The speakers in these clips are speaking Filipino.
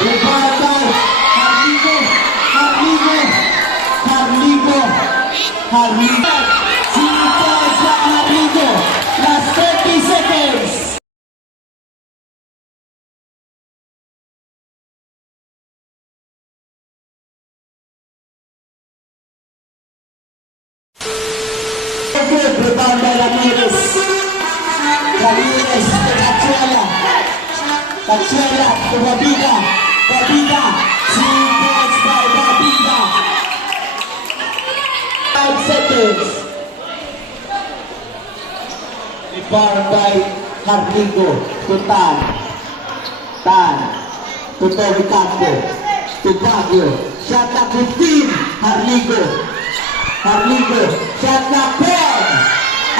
Rebound by Harligo. Harligo. 2 points by Harligo. Last 30 seconds. Good rebound by Ramirez. Ramirez to Cachuela. Cachuela to Babida. Babida. 2 points by Babida. 5 seconds. Rebound by Harligo to Tan. Tan to Toby Campo. To Baguio. Shot clock 15. Harligo. Harligo, shot clock 10.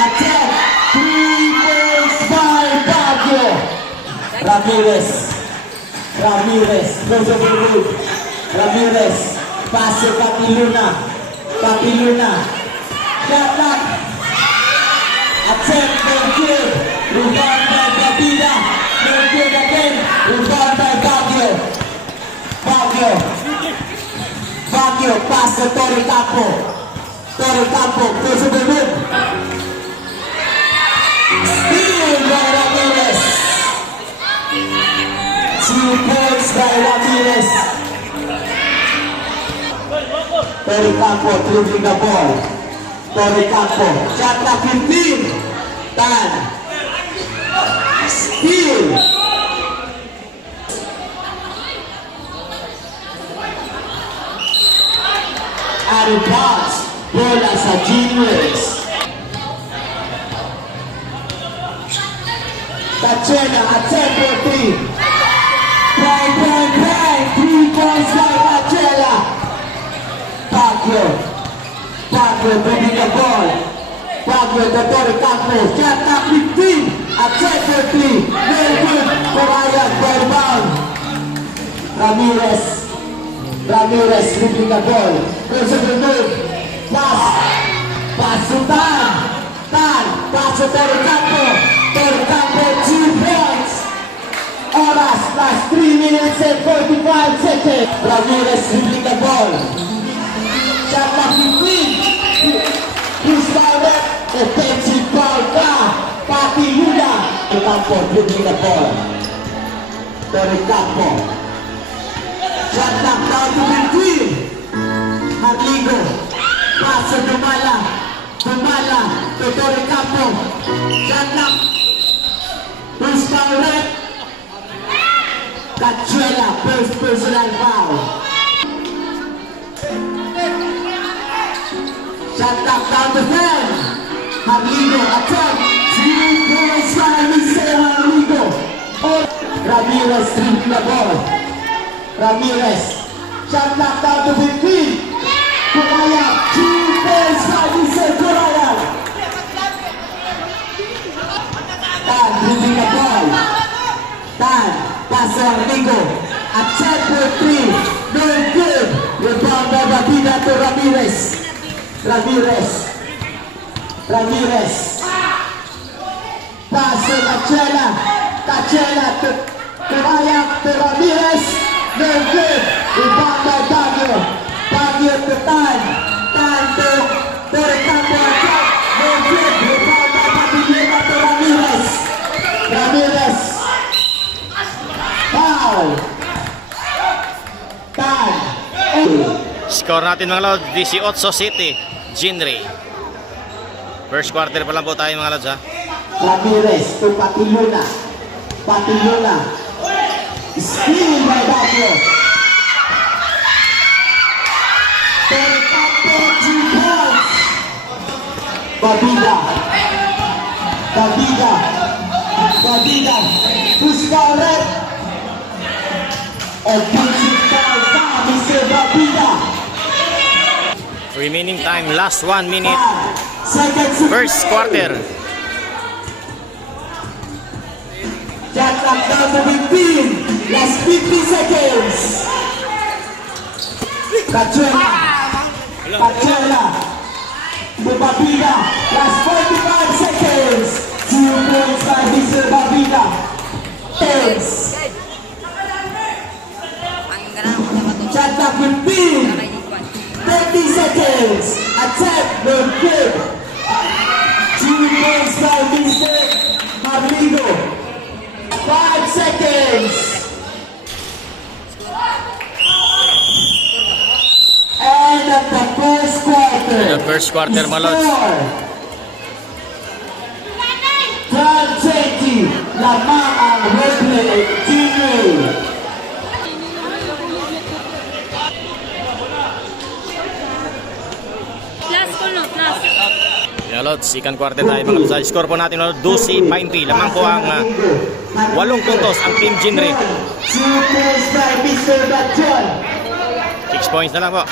Attempt, 3 points by Baguio. Ramirez, goes over the roof. Ramirez, pass to Capiluna. Shot clock. Attempt, no good. Rebound by Babida. No good again. Rebound by Baguio. Baguio, pass to Torre Campo. Goes over the roof. Steal by Ramirez. 2 points by Ramirez. Torre Campo dribbling the ball. Torre Campo, shot clock 15. Tan. Steal. Out of bounds. Bola sa Genius. Cachuela, attempt for 3. Bang. 3 points by Cachuela. Baguio moving the ball. Baguio to Torre Campo. Shot clock 15. Attempt for 3. Very good. Corayas by rebound. Ramirez moving the ball. Goes over the move. Pass to Tan, pass to Torre Campo, 2 points. Oras, last 3 minutes and 45 seconds. Ramirez dribbling the ball. Shot clock 15. He's fouled up. Offensive foul ka. Capiluna. Torre Campo dribbling the ball. Torre Campo. Shot clock down to 15. Harligo. Pass to Dumala to Torre Campo. Shot clock. Who's foul red? Cachuela, first personal foul. Shot clock down to 10. Harligo, attempt. 2 points by Mr. Harligo. Ramirez dribbling the ball. Ramirez. Shot clock down to 15. Coraya, 2 points by Mr. Coraya. Tan dribbling the ball. Tan, pass to Harligo. Attempt for 3. No good. Rebound by Babida to Ramirez. Pass to Cachuela to Coraya to Ramirez. No good. Rebound by Baguio to Tan to Torre Campo. No good. Rebound by Babida to Ramirez. Foul. Tan. Score natin mga lods, 18 City, Jinri. First quarter pa lang po tayo mga lods ha. Ramirez to Capiluna. Steal by Baguio. Torre Campo, 2 points. Babida. Who's foul red? Offensive foul by Mr. Babida. Remaining time, last 1 minute. Second First quarter. Shot clock down to 15. Last 50 seconds. Cachuela. To Babida. Last 45 seconds. 2 points by Mr. Babida. Tense. seconds. And at the first quarter. The first quarter, mga lods. 12-20. Lamang ang replay. Jinri. Last ko no, last. Mga lods, second quarter tayo mga lods. Score po natin mga lods, 12-20. Lamang po ang 8 puntos ang Team Jinri. 2 points by Mr. Batjon. 6 points na lang po.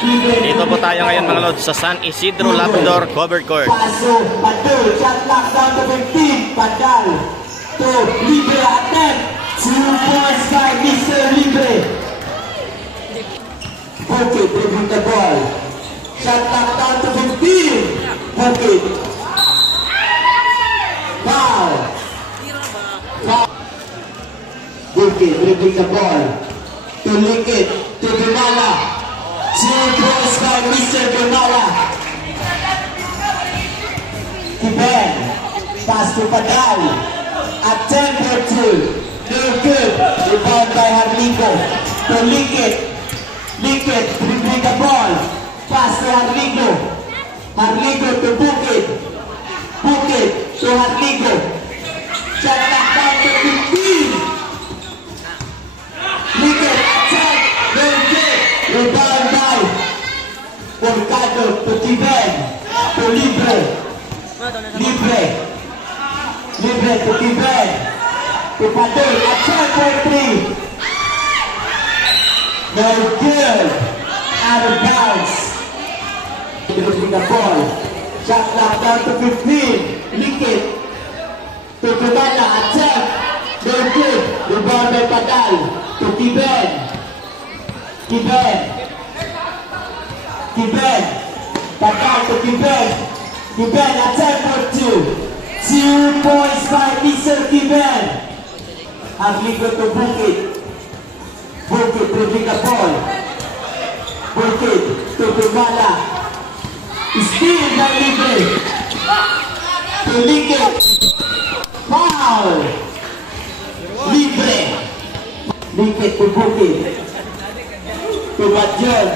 Even. Dito po tayo ngayon mga lods sa San Isidro Labrador Covered Court. Paso, Padul, shot clock down to 15. Padal to Libre attempt. 2 points by Mr. Libre. Pocket dribbling the ball. Shot clock down to 15. Pocket. Foul. Foul. Pocket dribbling the ball. To Linkit. To Dumala. 2 points by Mr. Dumala. Kiben. Pass to Padal. Attempt for 2. No good. Rebound by Harlico. To Linkit. Linkit dribbling the ball. Pass to Harlico. Harlico to Bukit. Bukit to Harlico. Shot back down to 15. Linkit attack. No good. Rebound by Mercado to Kiben. To Libre. Libre. Libre to Kiben. To Padul. Attack for 3. No good. Out of bounds. Dribbling the ball. Shot clock down to 15. Linkit. To Dumala. Attack. No good. Rebound by Padal. To Kiben. Kiben. Kiben. Padal to Kiben. Kiben. Attack for 2. 2 points by Mr. Kiben. Harlico to Bukit. Bukit dribbling the ball. Bukit to Dumala. Steal by Libre. To Linkit. Foul. Libre. Linkit to Bukit. To Batjon.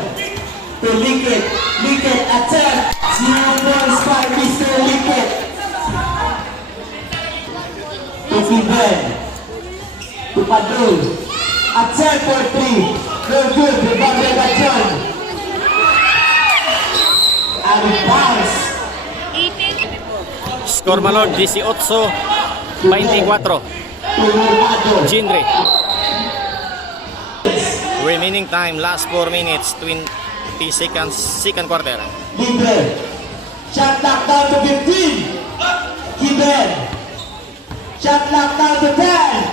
To Linkit. Linkit attack. 0 points by Mr. Linkit. To Kiben. To Padul. Attack for 3. No good. Rebound by Batjon. Out of bounds. 18. Score mga lods, 18-24. To Mercado. Jinri. Remaining time, last 4 minutes, 20 seconds, second quarter. Libre. Shot clock down to 15. Kiben. Shot clock down to 10.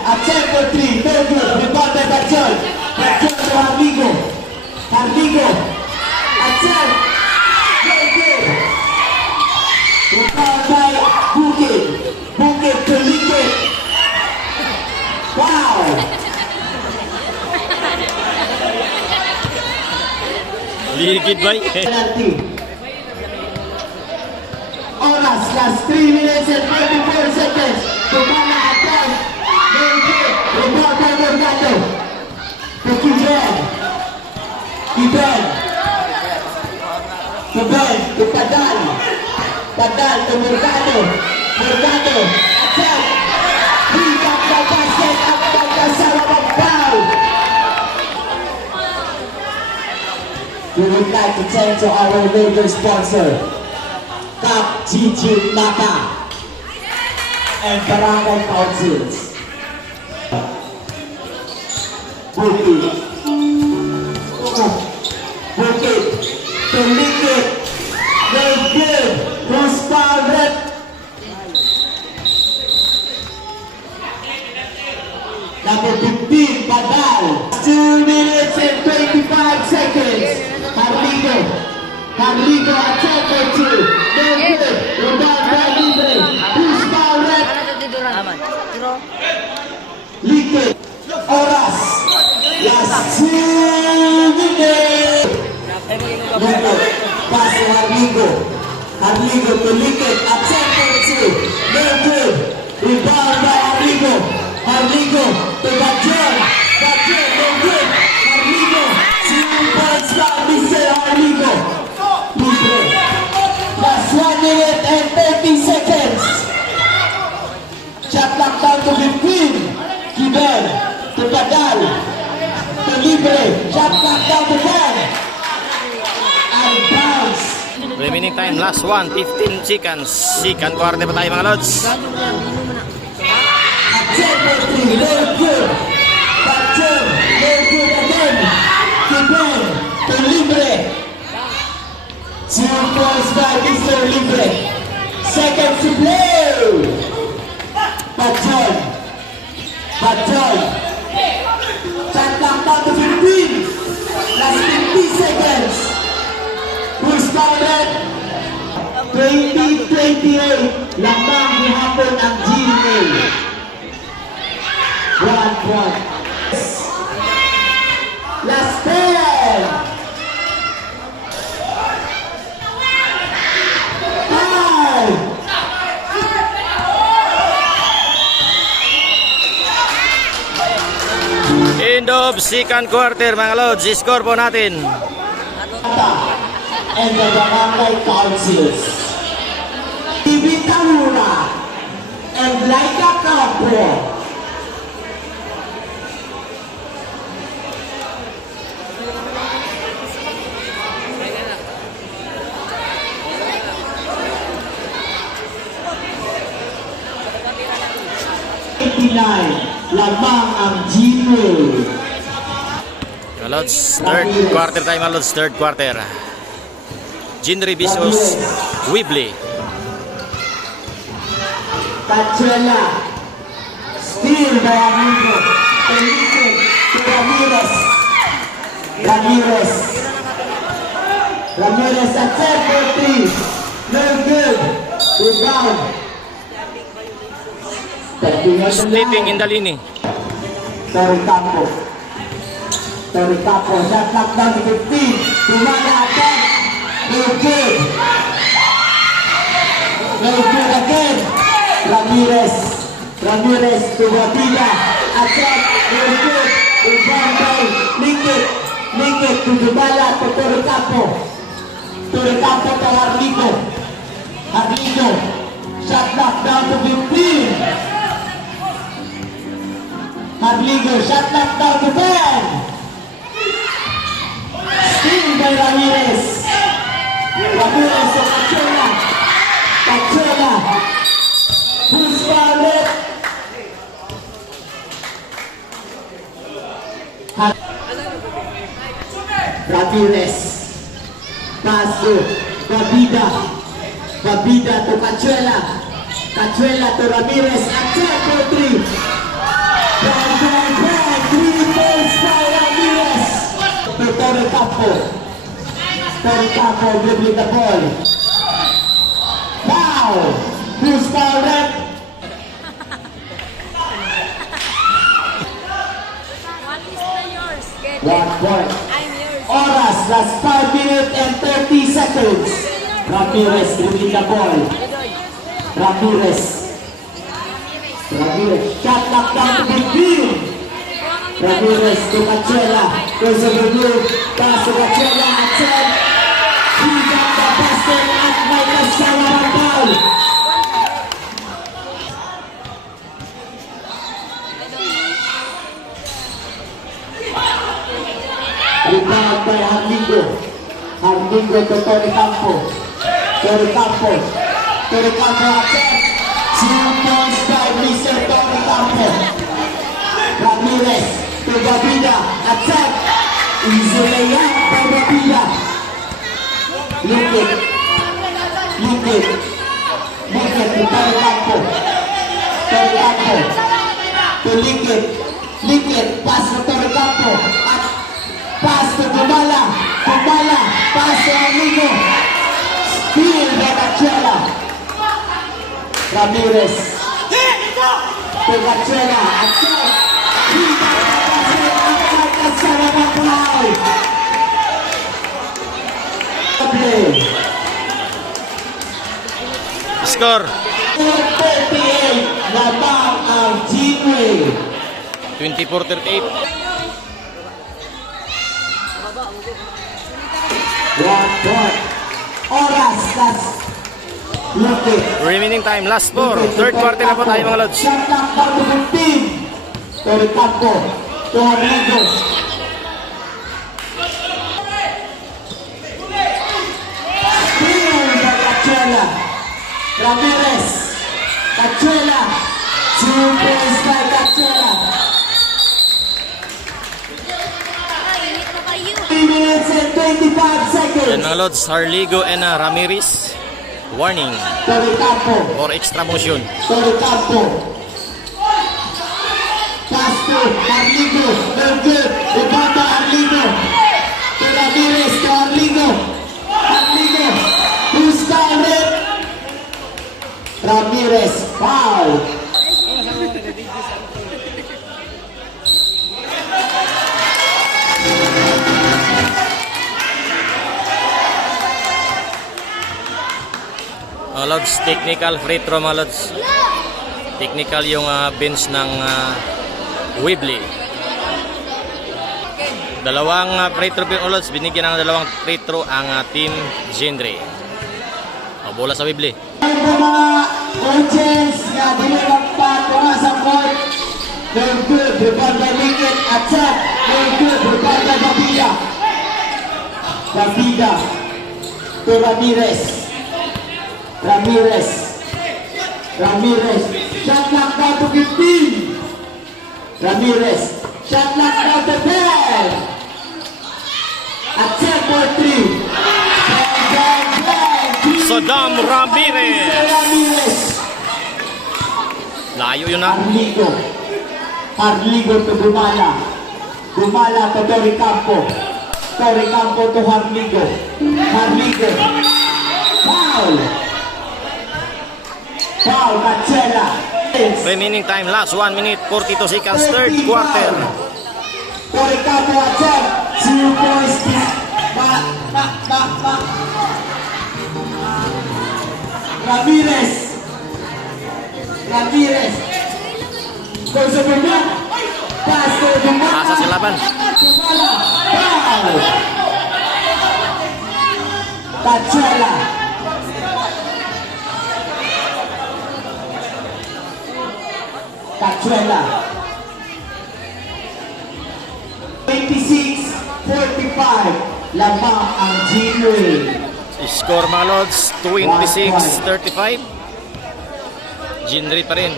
Attempt for 3. No good. Rebound by Batjon. Batjon to Harlico. Harlico. Attempt. No good. Rebound by Bukit. Bukit to Linkit. Wow. Ligid ba? Penalty. Oras, last 3 minutes and 24 seconds. Dumala attack. No good. Rebound by Mercado. To Kiben. Kiben. Kiben to Padal. Padal to Mercado. Mercado. Attack. Rebound by basket. At pagkasama ng foul. We would like to thank to our major sponsor, Kap Jiji Naka and Barangay Councils. Bukit. Bukit. To Linkit. No good. Cross foul rep. Number 15, Padal. 2 minutes and 25 seconds. Harlico. Harlico attack for 2. No good. Rebound by Libre. Push foul rep. Linkit. Oras. Last 2 minutes. Linkit. Pass to Harlico. Harlico to Linkit. Attack for 2. No good. Rebound by Harlico. Harligo to Bajon. Bajon, no good. Harligo. 2 points by Mr. Harligo. Libre. Last 1 minute and 30 seconds. Shot clock down to 15. Kiber to Badal. To Libre. Shot clock down to 10. And bounce. Remaining time, last one, 15 seconds. Second quarter pa tayo mga lods. Temporary, no good. Baton, no good again. Kiber to Libre. 2 points by Mr. Libre. Seconds to play. Baton. Baton. Shot clock down to 15. Last 50 seconds. Who's counted? 20-28. Lamang gihapon ang GMA. 1 point. Last 10. 5. End of second quarter mga lods. Score po natin. And the Barangay Councils. Bibi Taruna and Laika Kapro. Lamang ang Gino. Mga lods, third quarter tayo mga lods. Third quarter. Jinri Bisos Weebly. Cachuela. Steal by Amigo. Felipe to Ramirez. Ramirez. Ramirez at 10-3. No good. Rebound. Sleeping in the lini. Toricampo. Toricampo. Shot clock down to 15. Tumana attack. No good. No good again. Ramirez. Ramirez to Wabila. Attack. No good. Rebound by Linkit. Linkit to Dubala to Toricampo. Toricampo to Harligo. Harligo. Shot clock down to 15. Harligo, shot clock down to 10. Steal by Ramirez. Ramirez to Cachuela. Cachuela. Who's fouled? Ramirez. Pass to Babida. Babida to Cachuela. Cachuela to Ramirez. Attack for 3. 3 points by Ramirez. To Toricampo. Toricampo dribbling the ball. Foul. Who's fouled? What is the yours? Get 1 point. I'm yours. Oras, last 5 minutes and 30 seconds. Ramirez dribbling the ball. Ramirez. Ramirez. Shot knock down to 15. Ramirez to Cachuela. Goes over blue. Pass to Cachuela. Attack. He got the basket at may kasama ng foul. Rebound by Harligo. Harligo to Toricampo. Toricampo. Toricampo attack. 2 points by Mr. Toricampo. Ramirez to Babida. Attack. Easy layup by Babida. Linkit. Linkit. Linkit to Toricampo. Toricampo. To Linkit. Linkit. Pass to Toricampo. At pass to Bumala. Bumala. Pass to Amigo. Steal by Cachuela. Ramirez. To Cachuela. Attack. He got the basket outside kasama ng foul. Play. Score. 38. Lamang ang GP. Jinwei. 24-38. 1 point. Oras, that's Luke. Remaining time, last 4. Third quarter na po tayo mga lods. Shot clock down to 15. Tori Campo to Harligo. Steal by Cachuela. Ramirez. Cachuela. 2 points by Cachuela. Init na kayo. 3 minutes and 25 seconds. Yan mga lods, Harligo and Ramirez. Warning Tori Campo. or extra motion. Tori Campo. Pass to Harligo. No good. Rebound to Harligo. To Ramirez. To Harligo. Harligo. Who's down it? Ramirez. Foul. Mga lods, technical free throw mga lods. Technical yung bench ng Weebly. Dalawang free throw mga lods, binigyan ng dalawang free throw ang team Gendre. O, bola sa Weebly. Ang mga coaches na dinibang pa sa court. No good. Rebound by Lincoln. Attack. No good. Rebound by Babida. Babida. To Ramirez. Ramirez. Ramirez. Shot clock down to 15. Ramirez. Shot clock down to 10. Attack for 3. Saddam Ramirez. Ramirez. Layo yun na. Harligo. Harligo to Gumala. Gumala to Tori Campo. Tori Campo to Harligo. Harligo. Foul. Foul, Cachela. Remaining time, last 1 minute 42 seconds, third quarter. Tori Campo attack. 2 points. Ramirez. Ramirez. Goes over back. Pass to Gumala. Nasa silaban. Gumala. Foul. Cachela. Cachela. 26-45. Lamang ang Jinwei. Score mga lods, 26-35. Gendre pa rin.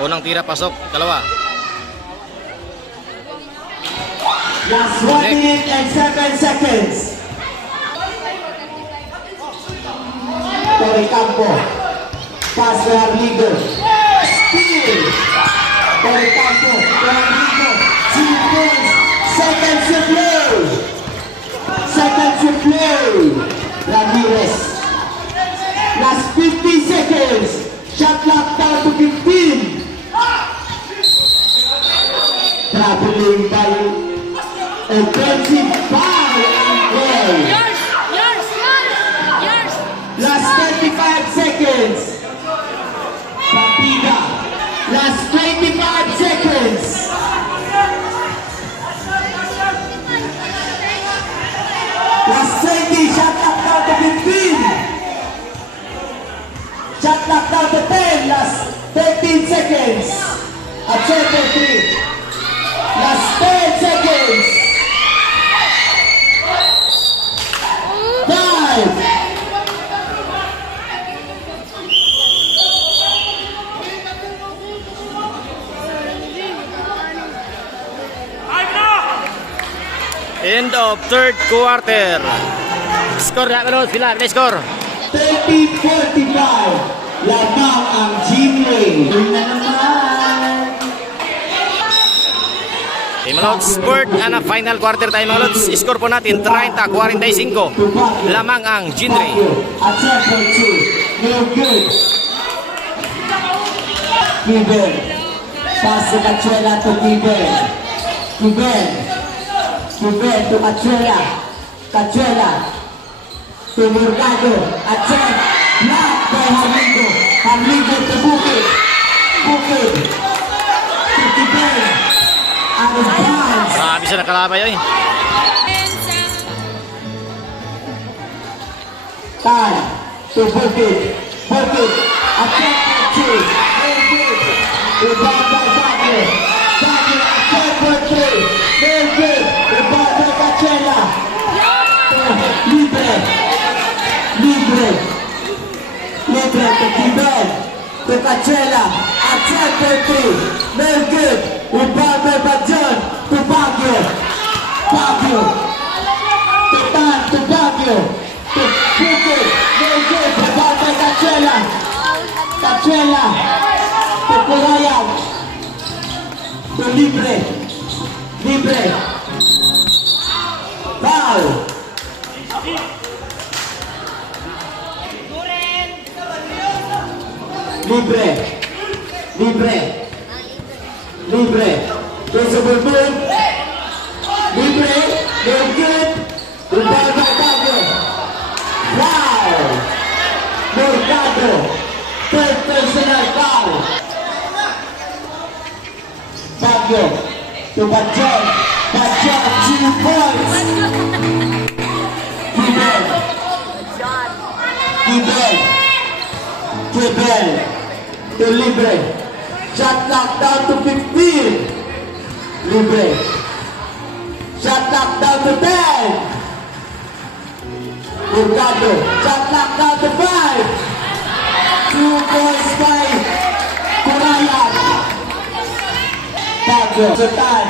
Unang tira, pasok, dalawa. Last 1 minute and 7 seconds. Tori Campo. Pass to Harligo. Steal. Tori Campo. To Harligo. 2 points. Seconds to play. Seconds to play. Ramirez. Last 50 seconds. Shot clock down to 15. Traveling by offensive foul. Yours! Yours! Yours! Last 35 seconds. Papida. Last 25 seconds. Last 20. Shot clock down to 15. Shot clock down to 10. Last 13 seconds. A check for 3. Last 10 seconds. 5. End of third quarter. Score na mga lods, Pilar, may score. 30-45. Lamang ang Jinwei. Yun na naman. Okay mga lods, fourth and final quarter tayo mga lods. Score po natin 30-45. Lamang ang Gendre. Attack for 2. No good. Kiber. Pass to Cachuela to Kiber. Kiber. Kiber to Cachuela. Cachuela. To Murgado. Attack. Block by Harligo. Harligo to Bukit. Bukid. To Tibet. Out of bounds. Grabe siya nakalabay oy. Time to Bukid. Bukid. Attack for 2. Very good. Rebound by Baguio. Baguio attack for 3. Very good. Rebound by Cachela. Libre. Libre. Libre to Tibet. To Cachela. Attack for 3. Very good. Rebound by Bajon. To Baguio. Baguio. To Tan. To Baguio. To Bukid. Very good. Rebound by Cachela. Cachela. To Pulayan. To Libre. Libre. Foul. Libre. Libre. Libre. Visible move. Libre. Very good. Rebound by Baguio. Foul. Mercado. Third personal foul. Baguio. To Bajon. Bajon. 2 points. Tibet. Tibet. Tibet. To Libre. Shot clock down to 15. Libre. Shot clock down to 10. Mercado. Shot clock down to 5. 2 points by Kurayan. Baguio. Sultan.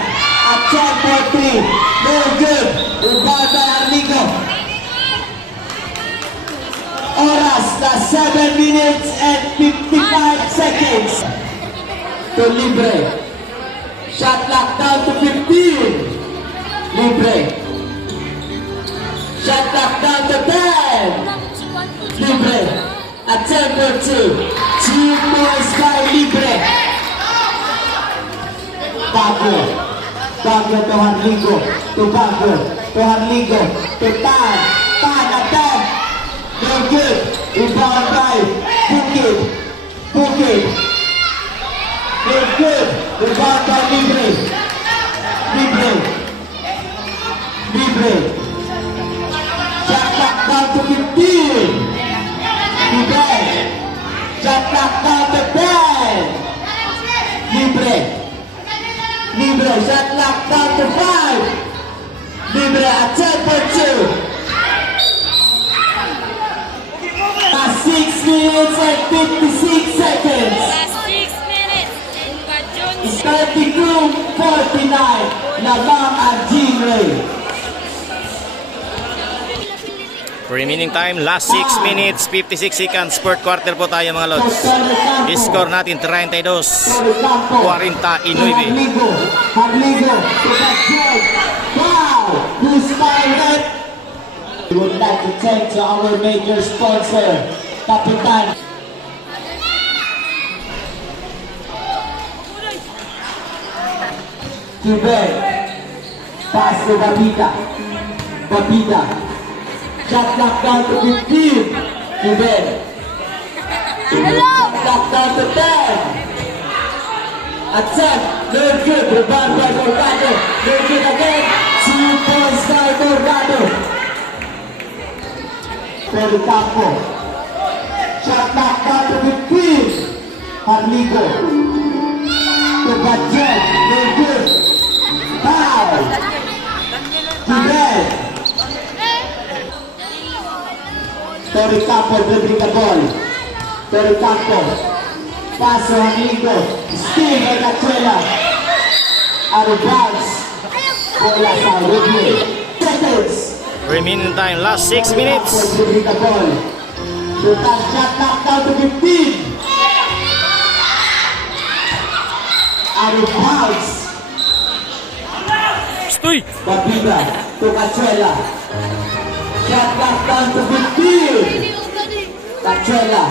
Attack for 3. Very good. Rebound by Arligo. Oras na 7 minutes and 55 seconds. To Libre. Shot clock down to 15. Libre. Shot clock down to 10. Libre. Attempt for 2. 2 points by Libre. Baguio. Baguio to Harligo. To Baguio. To Harligo. To Tan. Tan attempt. Very good. Rebound by Bukid. Bukid. Very good. Rebound by Libre. Libre. Libre. Shot clock down to 15. Libre. Shot clock down to 10. Libre. Libre. Shot clock down to 5. Libre. Attempt for 2. 6 minutes and 56 seconds. Last 6 minutes. And Bajon. 32-49. Lamang ang Jinray. Remaining time, last 6 minutes, 56 seconds, fourth quarter po tayo mga lods. Score natin 32, 49. Harligo. Harligo. To Bajon. Wow! Who's fired? We would like to thank to our major sponsor, Kapitan. Tibet. Pass to Babida. Babida. Shot clock down to 15. Tibet. Shot clock down to 10. Attempt. Very good. Rebound by Mercado. Very good again. 2 points by Mercado. Dari Campo. Shot clock down to 15. Harligo. To Bajon. Very good. Foul. Tibet. Dari Campo dribbling the ball. Dari Campo. Pass to Harligo. Steal by Cachela. Out of bounds. Bola sa review. Seconds. Remaining time, last 6 minutes. Dribbling the ball. Sultan shot clock down to 15. Out of bounds. Stoy! Babida to Cachela. Shot clock down to 15. Cachela.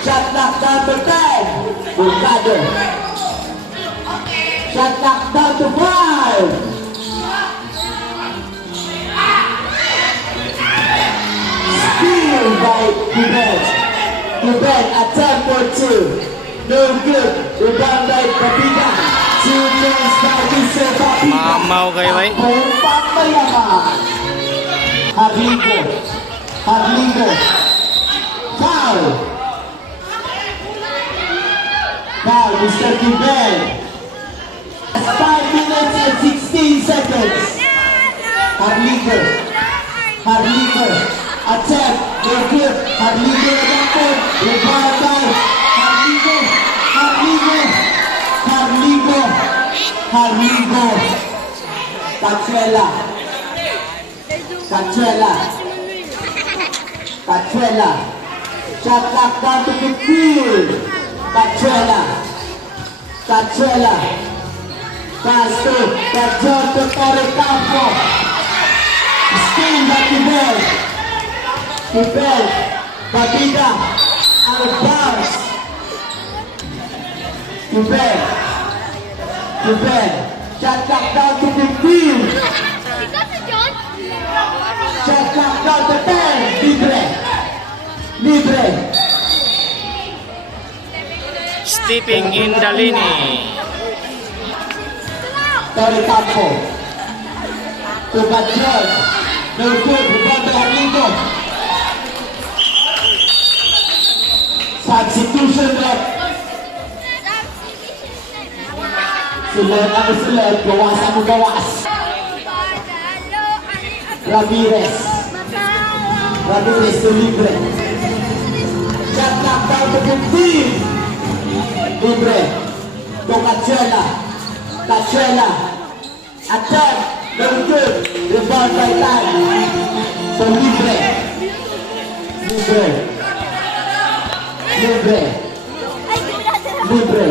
Shot clock down to 10. Mercado. Shot clock down to 5. Steal by Tibet. Tibet attempt for 2. no good. Rebound by Babida. 2 points by Mr. Babida. Mamaw kayo ay. Pamayaman. Harligo. Harligo. Foul. Foul, Mr. Kibel. 5 minutes and 16 seconds. Harligo. Harligo. Attempt. No good. Harligo naman. Rebound by Harligo. Harligo. Harligo. Harligo. Cachuela. Cachuela. Cachuela. Shot clock down to 15. Cachuela. Cachuela. Pass to Cachuela Torre Campo. Steal by Kibel. Kibel. Babida. Out of bounds. Kibel. Kibel. Shot clock down to 15. Shot clock down to 10. Libre. Libre. Stepping in the lini. Torre Campo. To Batron. No good. Rebound by Harligo. Substitution left. Sulit ang sulit. Gawas ang gawas. Ramirez. Ramirez to Libre. Shot clock down to 15. Libre. To Cachuela. Cachuela. Attempt. No good. Rebound by Tan. To Libre. Libre. Libre. Libre.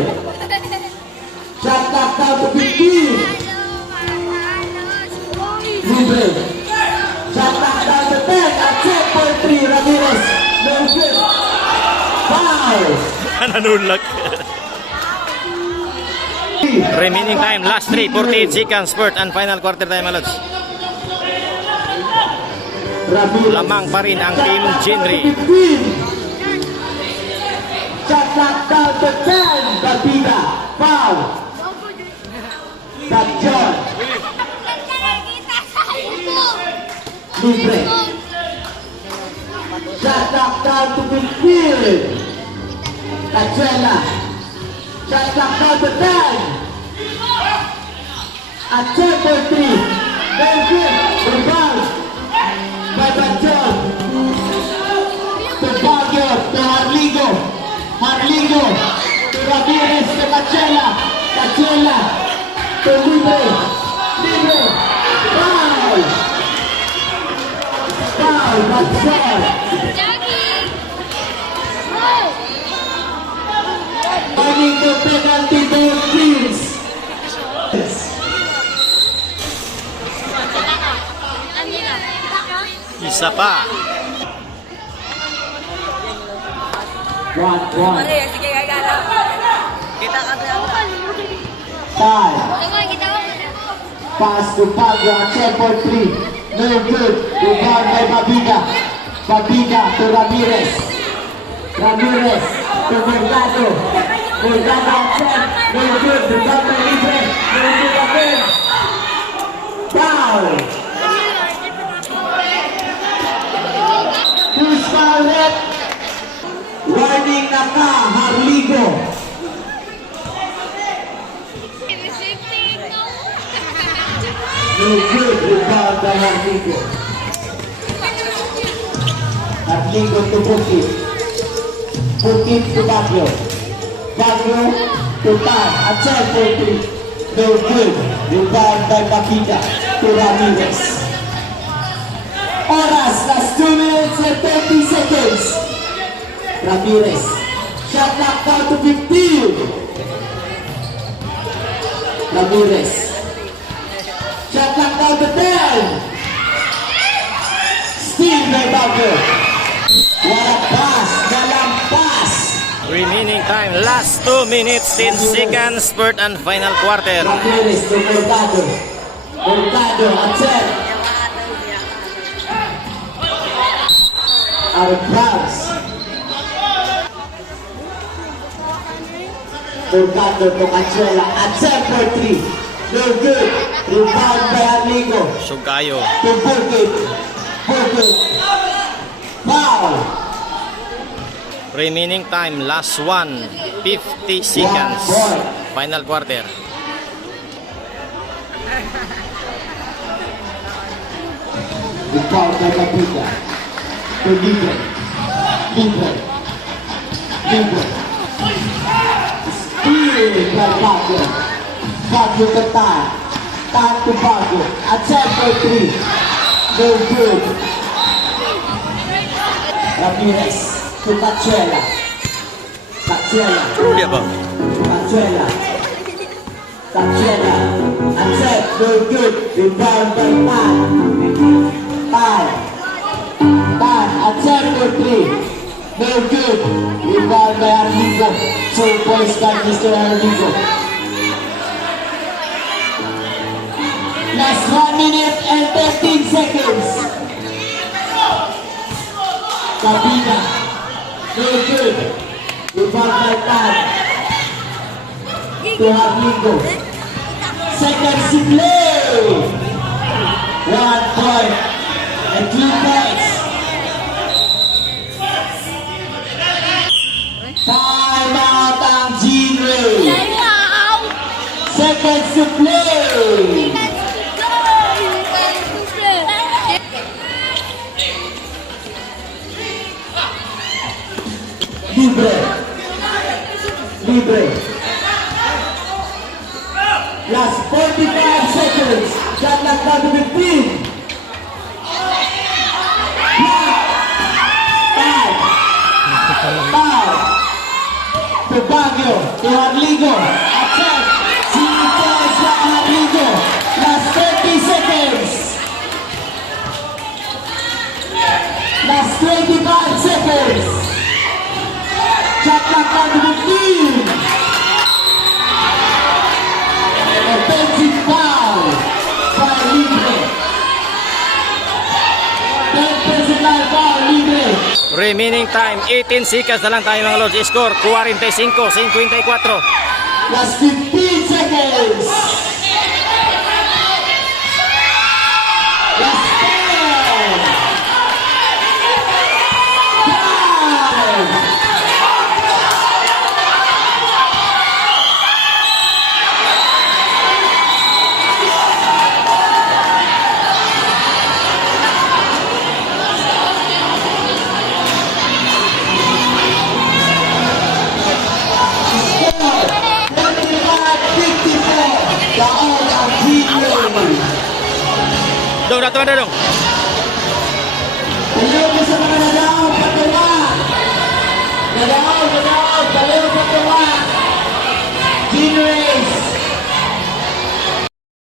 Shot clock down to 15. Libre. Shot clock down to 10. Attempt for 3. Ramirez. No good. Foul. Nanunlak. Remaining time, last 3, 48 seconds, fourth and final quarter time, my lods. Ramirez. Lamang pa rin ang team Genry. Shot clock down to 10. Babida. Foul. Batjon. Libre. Shot clock down to 15. Cachuela. Shot clock down to 10. Attempt for 3. Very good. Rebound by Batjon. To Baguio. To Harligo. Harligo. To Ramirez. To Cachuela. Cachuela. To Libre. Libre. Foul. Foul. Batjon. Running the penalty goal, please. Isa pa. 1-1. Sige, gagana. Kita ka dyan. Five. Kita ka. Pass to Baguio. Attempt for 3. No good. Rebound by Babida. Babida to Ramirez. Ramirez to Mercado. Mercado attempt. No good. Rebound by Libre. No good again. Foul. Who's foul left? Warning na ka, Harligo. No good. Rebound by Harligo. Harligo to Bukit. Bukit to Baguio. Baguio to Tan. Attempt for 3. No good. Rebound by Babida to Ramirez. Oras, last 2 minutes and 30 seconds. Ramirez. Shot clock down to 15. Ramirez. Shot clock down to 10. Steal by Baguio. What a pass. Nalampas. Remaining time, last 2 minutes, 10 seconds, fourth and final quarter. Ramirez to Mercado. Mercado, attempt. Out of bounds. Torcato to Cachuela. Attempt for 3. No good. Rebound by Amigo. Sug kayo. To Burkit. Burkit. Foul. Remaining time, last 50 seconds. Final quarter. The foul by Capita. To Libre. Libre. Libre. Steal by Baggio. Baggio to Tan. Tan to Baggio. Attempt for 3. No good. Ramirez to Cachuela. Cachuela. True dia ba? Cachuela. Cachuela. Attempt no good. Rebound by Tan. Tan. Tan. Attempt for 3. No good. Rebound by Arligo. 2 points by Mr. Arligo. Last 1 minute and 13 seconds. Cabina. No good. Rebound by Tan. To Arligo. Seconds to play. 1 point and 2 points. Time out ang G-Ray. Seconds to play. Libre. Libre. Last 45 seconds. Shot clock down to 15. Foul. To Baggio. To Arligo. Attack. 2 points for Arligo. Last 30 seconds. Last 25 seconds. Shot clock down to 15. Offensive foul by Libre. 10 personal foul, Libre. Remaining time, 18 seconds na lang tayo mga lods. Score, 45-54. Last 15 seconds. Last 10. 5. Dong, dato ada dong. Beliau bisa menadaw patuwa. Nadaw, beliau patuwa. Jinre